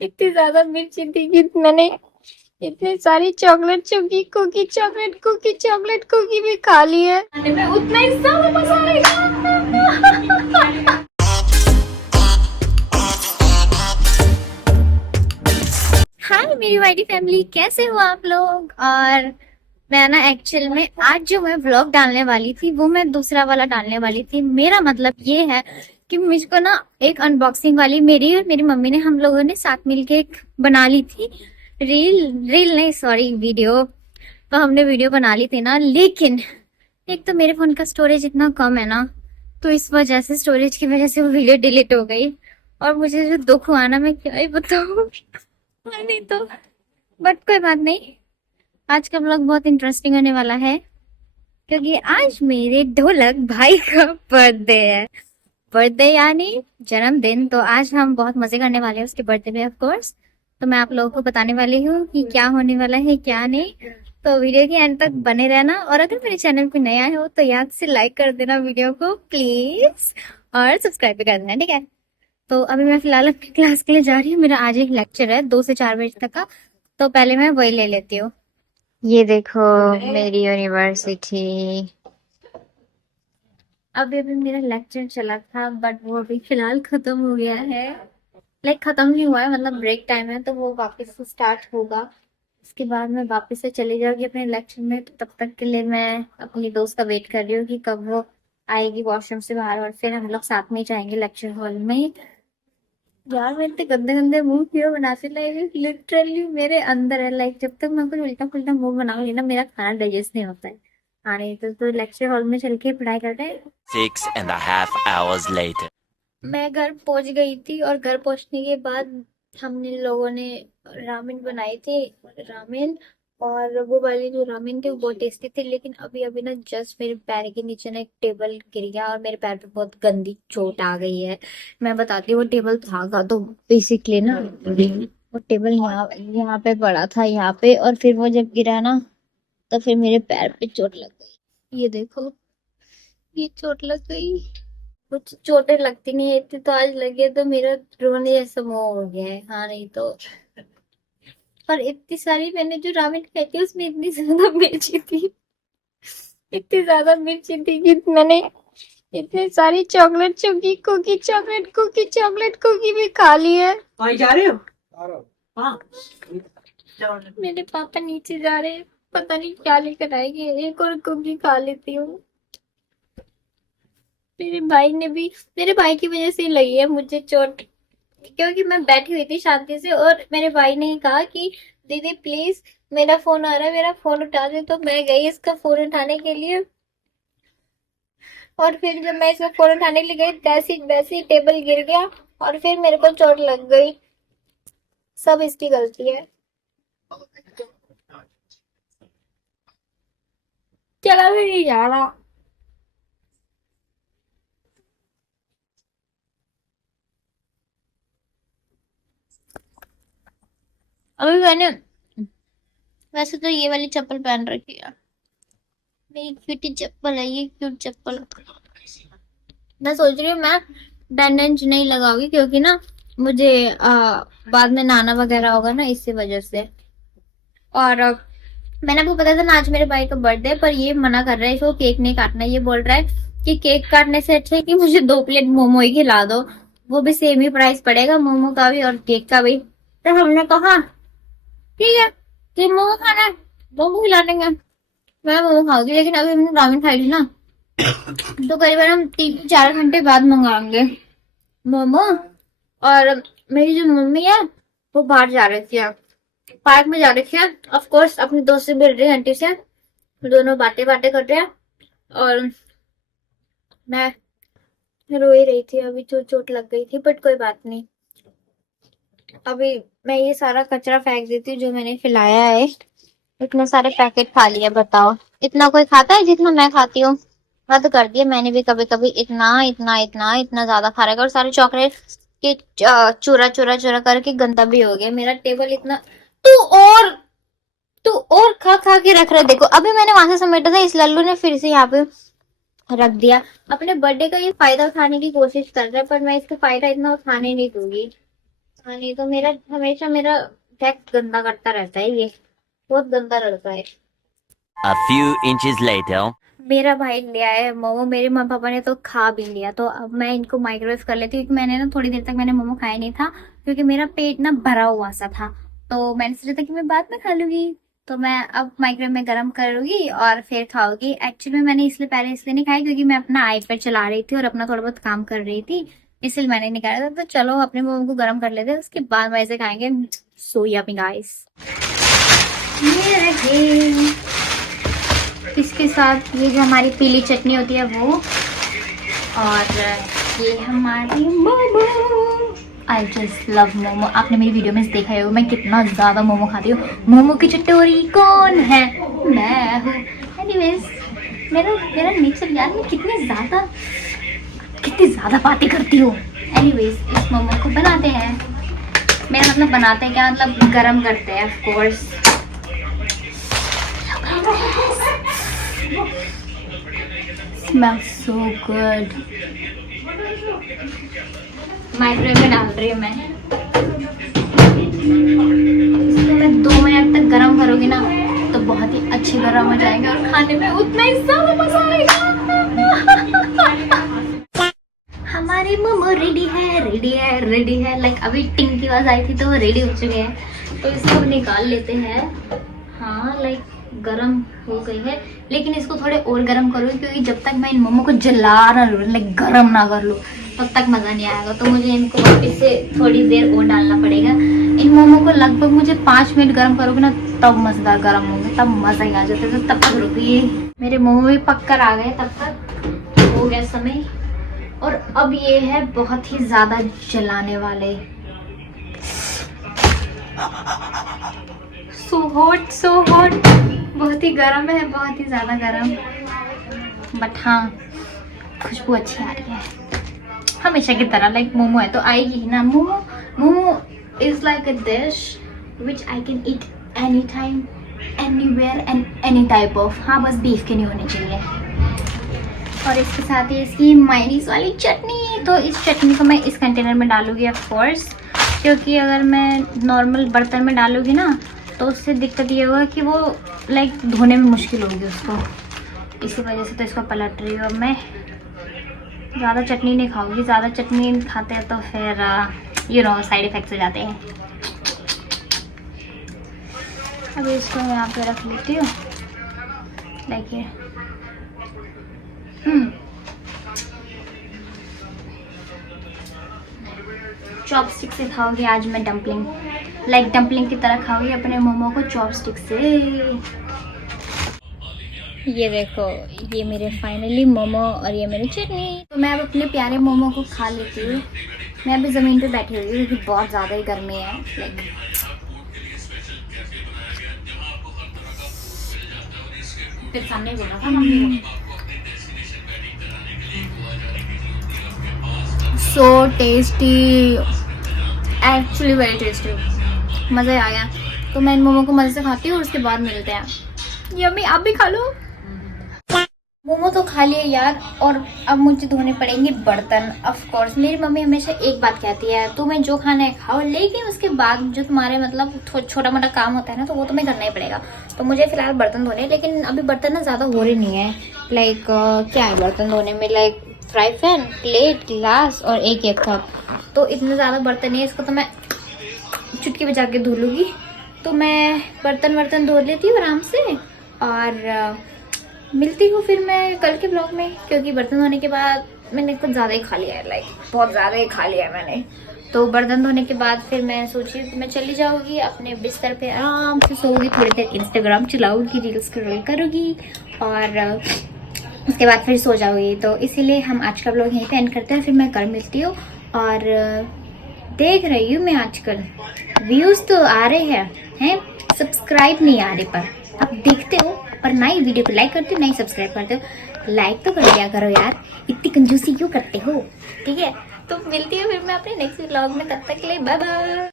इतनी ज्यादा मिर्ची थी कि मैंने इतनी सारी चॉकलेट चुकी कुकी चॉकलेट कुकी भी खा ली है। खाने में उतना ही ज्यादा मजा आएगा। हाय मेरी वाइटी फैमिली, कैसे हो आप लोग। और मैं ना एक्चुअल में आज जो मैं व्लॉग डालने वाली थी वो मैं दूसरा वाला डालने वाली थी। मेरा मतलब ये है कि मुझको ना एक अनबॉक्सिंग वाली मेरी और मेरी मम्मी ने हम लोगों ने साथ मिलके एक बना ली थी रील रील नहीं सॉरी वीडियो। तो हमने वीडियो बना ली थी ना, लेकिन एक तो मेरे फोन का स्टोरेज इतना कम है ना, तो इस वजह से स्टोरेज की वजह से वो वीडियो डिलीट हो गई। और मुझे जो दुख हुआ ना, मैं क्या ही बताऊं। नहीं तो बट कोई बात नहीं, आज का ब्लॉग बहुत इंटरेस्टिंग होने वाला है क्योंकि आज मेरे ढोलक भाई का बर्थडे है। बर्थडे यानी जन्मदिन। तो आज हम बहुत मजे करने वाले हैं उसके बर्थडे में ऑफ कोर्स। तो मैं आप लोगों को बताने वाली हूँ कि क्या होने वाला है क्या नहीं। तो वीडियो के एंड तक बने रहना, और अगर मेरे चैनल पे नया हो तो याद से लाइक कर देना वीडियो को प्लीज, और सब्सक्राइब भी कर देना, ठीक है। तो अभी मैं फिलहाल अपनी क्लास के लिए जा रही हूँ। मेरा आज एक लेक्चर है 2 से 4 बजे तक का, तो पहले मैं वही ले लेती हूँ। ये देखो मेरी यूनिवर्सिटी। अभी अभी मेरा लेक्चर चला था बट वो अभी फिलहाल खत्म हो गया है। लाइक खत्म नहीं हुआ है, मतलब ब्रेक टाइम है, तो वो वापस से स्टार्ट होगा। उसके बाद मैं वापस से चली जाऊंगी अपने लेक्चर में। तो तब तक के लिए मैं अपनी दोस्त का वेट कर रही हूँ कि कब वो आएगी वॉशरूम से बाहर, और फिर हम लोग साथ में ही जाएंगे लेक्चर हॉल में। यार मेरे इतने गंदे गंदे मुंह क्यों बनाते, लाइक लिटरली मेरे अंदर है। लाइक जब तक मैं कुछ उल्टा पुल्टा मुंह बनाऊंगी ना, मेरा खाना डाइजेस्ट नहीं होता है। हाँ नहीं तो लेक्चर हॉल में चल के पढ़ाई करते हैं। 6.5 hours later. मैं घर पहुंच गई थी, और घर पहुंचने के बाद हमने लोगों ने रामेन बनाए थे। रामेन, और वो वाली जो रामेन थी वो बहुत टेस्टी थी। लेकिन अभी अभी ना जस्ट मेरे पैर के नीचे ना एक टेबल गिर गया और मेरे पैर पे बहुत गंदी चोट आ गई है। मैं बताती हूँ वो टेबल था का, तो बेसिकली ना वो टेबल यहाँ यहाँ पे पड़ा था यहाँ पे, और फिर वो जब गिरा ना तो फिर मेरे पैर पे चोट लग गई। ये देखो, ये चोट लग गई। कुछ चोटें लगती नहीं है इतनी, तो आज लगे तो मेरा रोने जैसा मुंह हो गया है। हाँ नहीं तो। पर इतनी सारी मैंने जो रामेन खाई थी उसमें इतनी ज्यादा मिर्ची थी, इतनी ज्यादा मिर्ची थी कि मैंने इतनी सारी चॉकलेट कुकी भी खा ली है। वहीं जा रहे हो? हाँ। मेरे पापा नीचे जा रहे हैं, पता नहीं क्या लेकर आएंगे। एक और कुकी खा लेती हूँ। मेरे भाई ने भी, मेरे भाई की वजह से ही लगी है मुझे चोट, क्योंकि मैं बैठी हुई थी शांति से और मेरे भाई ने कहा कि दीदी प्लीज मेरा फोन आ रहा है, मेरा फोन उठा दे। तो मैं गई इसका फोन उठाने के लिए, और फिर जब मैं इसका फोन उठाने के लिए गई वैसे वैसे ही टेबल गिर गया और फिर मेरे को चोट लग गई। सब इसकी गलती है। चला भी नहीं जा रहा। अभी मैंने वैसे तो ये वाली चप्पल पहन रखी है, मेरी क्यूटी चप्पल है ये, क्यूट चप्पल। मैं सोच रही हूँ मैं बैंडेज नहीं लगाऊंगी क्योंकि ना मुझे बाद में नहाना वगैरह होगा ना, इसी वजह से। और मैंने आपको बताया था ना आज मेरे भाई का बर्थडे, पर ये मना कर रहा है, इसको केक नहीं काटना। ये बोल रहा है कि केक काटने से अच्छा है कि मुझे 2 प्लेट मोमो ही खिला दो, वो भी सेम ही प्राइस पड़ेगा, मोमो का भी और केक का भी। तो हमने कहा ठीक है, तो मोमो खाना है मोमो खिला देंगे। मैं मोमो खाऊंगी, लेकिन अभी हमने रामेन खाई थी ना, तो करीबन हम 3 4 घंटे बाद मंगाएंगे मोमो। और मेरी जो मम्मी है वो बाहर जा रही थी, पार्क में जा रही थी ऑफ कोर्स, अपने दोस्त से मिल रही है आंटी से। दोनों बातें बातें कर रहे हैं, और मैं रो ही रही थी। अभी तो चोट लग गई थी बट कोई बात नहीं। अभी मैं ये सारा कचरा फेंक देती हूँ जो मैंने खिलाया है। इतने सारे पैकेट खा लिए, बताओ इतना कोई खाता है जितना मैं खाती हूँ। हद कर दिया मैंने भी, कभी कभी इतना इतना इतना इतना ज्यादा खा रहा है। और सारे चॉकलेट के चूरा चूरा चूरा करके गंदा भी हो गया मेरा टेबल इतना। तू और तू और खा खा के रख रहा है। देखो अभी मैंने वहां से समेटा था, इस लल्लू ने फिर से यहाँ पे रख दिया। अपने बर्थडे का ये फायदा उठाने की कोशिश कर रहा है, पर मैं इसका फायदा इतना उठाने नहीं दूंगी। हाँ, नहीं तो मेरा हमेशा मेरा बैग गंदा करता रहता है, ये बहुत गंदा लड़का है। A few inches later. मेरा भाई ले आया है मोमो, मेरे मम्मी पापा ने तो खा भी लिया, तो अब मैं इनको माइक्रोवेव कर लेती हूँ क्योंकि मैंने ना थोड़ी देर तक मैंने मोमो खाया नहीं था क्योंकि मेरा पेट ना भरा हुआ सा था, तो मैंने सोचा था कि मैं बाद में खा लूंगी। तो मैं अब माइक्रोवेव में गर्म करूंगी और फिर खाऊंगी। एक्चुअली मैंने इसलिए पहले इसलिए नहीं खाई क्योंकि मैं अपना आईपैड चला रही थी और अपना थोड़ा बहुत काम कर रही थी, इसलिए मैंने नहीं खाया था। तो चलो अपने मोमो को गर्म कर लेते हैं, उसके बाद वैसे खाएंगे। सो यम्मी गाइस, ये रहे इसके साथ ये जो हमारी पीली चटनी होती है वो, और ये हमारी momo. I just love momo. आपने मेरी वीडियो में देखा है मैं कितना ज़्यादा मोमो खाती हूँ। मोमो की चटोरी कौन है? मैं हूँ। एनीवेज, मेरा मिक्सअप यार, मैं कितनी ज़्यादा बातें करती हूँ। एनीवेज, इस मोमो को बनाते हैं, मेरा मतलब बनाते हैं क्या, मतलब गरम करते हैं of course. Smells so good. Microwave में डाल रही हूँ मैं। इसको मैं 2 मिनट तक गरम करूँगी ना तो बहुत ही अच्छे गरम हो जाएंगे और खाने में उतना ही ज़्यादा मजा आएगा। हमारी मोमो रेडी है। लाइक अभी टिंग की आवाज आई थी तो वो रेडी हो चुके हैं, तो इसको निकाल लेते हैं। हाँ, लाइक गरम हो गई है, लेकिन इसको थोड़े और गरम करूँगी क्योंकि जब तक मैं इन मोमो को जला ना लूँ, लाइक गरम ना कर लूँ, तब तक मज़ा नहीं आएगा। तो मुझे इनको वापस से थोड़ी देर और डालना पड़ेगा। इन मोमो को लगभग मुझे 5 मिनट गरम करोगे ना तब मज़ेदार गरम होंगे, तब मज़ा ही आ जाता है। तो तब तक रुकिए, मेरे मोमो भी पक कर आ गए, तब तक हो गया समय। और अब ये है बहुत ही ज़्यादा जलाने वाले। सो हॉट, बहुत ही गर्म है, बहुत ही ज़्यादा गर्म, बट हाँ खुशबू अच्छी आ रही है हमेशा की तरह। लाइक मोमो है तो आएगी ही ना। Momo is like a dish which I can eat any time, anywhere and any type of. हाँ, बस बीफ के नहीं होने चाहिए। और इसके साथ ही इसकी मायोनीज वाली चटनी, तो इस चटनी को मैं इस कंटेनर में डालूंगी ऑफ कोर्स, क्योंकि अगर मैं नॉर्मल बर्तन में डालूंगी ना तो उससे दिक्कत ये होगा कि वो लाइक धोने में मुश्किल होगी उसको, इसी वजह से तो इसको पलट रही हूँ। अब मैं ज़्यादा चटनी नहीं खाऊंगी, ज़्यादा चटनी खाते हैं तो फिर साइड इफ़ेक्ट्स हो जाते हैं। अभी इसको यहाँ पे रख लेती हूँ, लाइक ये। चॉपस्टिक से खाओगी आज मैं डम्पलिंग, लाइक डम्पलिंग की तरह खाओगी अपने मोमो को चॉपस्टिक से। ये देखो, ये मेरे फाइनली मोमो और ये मेरी चटनी। तो मैं अब अपने प्यारे मोमो को खा लेती हूँ। मैं अभी ज़मीन पे बैठी हुई हूँ क्योंकि बहुत ज़्यादा ही गर्मी है। लाइक फिर सामने बोला था मम्मी को। So tasty, actually very tasty, मज़ा आ गया। तो मैं इन मोमो को मज़े से खाती हूँ और उसके बाद मिलते हैं। यम्मी, आप भी खा लो। मोमो तो खा लिए यार, और अब मुझे धोने पड़ेंगे बर्तन ऑफ कोर्स। मेरी मम्मी हमेशा एक बात कहती है, तुम्हें जो खाना है खाओ, लेकिन उसके बाद जो तुम्हारे मतलब छोटा मोटा काम होता है ना, तो वो तुम्हें करना ही पड़ेगा। तो मुझे फिलहाल बर्तन धोने हैं, लेकिन अभी बर्तन ना ज़्यादा हो रहे नहीं है। लाइक क्या है बर्तन धोने में, लाइक फ्राई पैन, प्लेट, गिलास और एक कप। तो इतने ज़्यादा बर्तन नहीं है, इसको तो मैं चुटकी बजा के धो लूँगी। तो मैं बर्तन धो लेती हूँ आराम से, और मिलती हूँ फिर मैं कल के ब्लॉग में, क्योंकि बर्तन धोने के बाद मैंने कुछ ज़्यादा ही खा लिया है, लाइक बहुत ज़्यादा ही खा लिया है मैंने। तो बर्तन धोने के बाद फिर मैं सोची कि मैं चली जाऊँगी अपने बिस्तर पे, आराम से सोऊंगी, थोड़ी देर इंस्टाग्राम चलाऊँगी, रील्स स्क्रॉल करूँगी और उसके बाद फिर सो जाऊँगी। तो इसीलिए हम आज का ब्लॉग यहीं पे एंड करते हैं, फिर मैं कल मिलती हूँ। और देख रही हूँ मैं आजकल व्यूज़ तो आ रहे हैं, सब्सक्राइब नहीं आ रहे, पर आप देखते हो पर ना ही वीडियो को लाइक करते हो ना ही सब्सक्राइब करते हो। लाइक तो कर दिया करो यार, इतनी कंजूसी क्यों करते हो? ठीक है, तो मिलती है फिर मैं अपने नेक्स्ट व्लॉग में, तब तक के लिए बाय बाय।